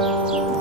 Thank you.